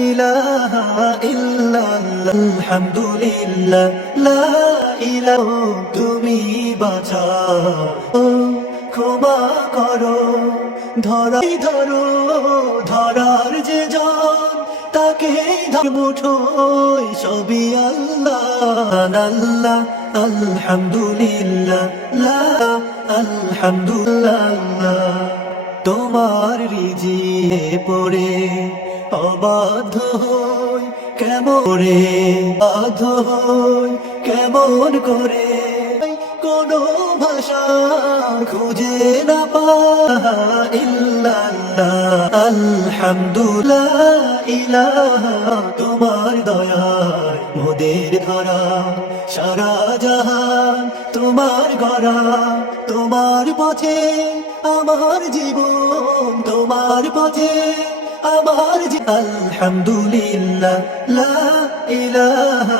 ইলাহা ইল্লাল্লাহ আলহামদুলিল্লাহ লা ইলাহা তুমি বাঁচাও ক্ষমা করো ধরাই ধরো ধরার যে জন তাকে মুঠোয় সবই আল্লাহ আল্লাহ আলহামদুলিল্লাহ লা আলহামদুলিল্লাহ তোমার রিজিয়ে পড়ে অবাধ্য হই কেমন রে বাধ্য হই কেমন করে কোন ভাষা খুঁজে না পাই ইল্লাল্লাহ আলহামদুলিল্লাহ ইলাহা তোমার দয়ায় মোদের ধরা সারা জাহান তোমার গড়া তোমার পথে আমার জীবন তোমার পথে আমার আলহামদুলিল্লাহ লা ইলাহা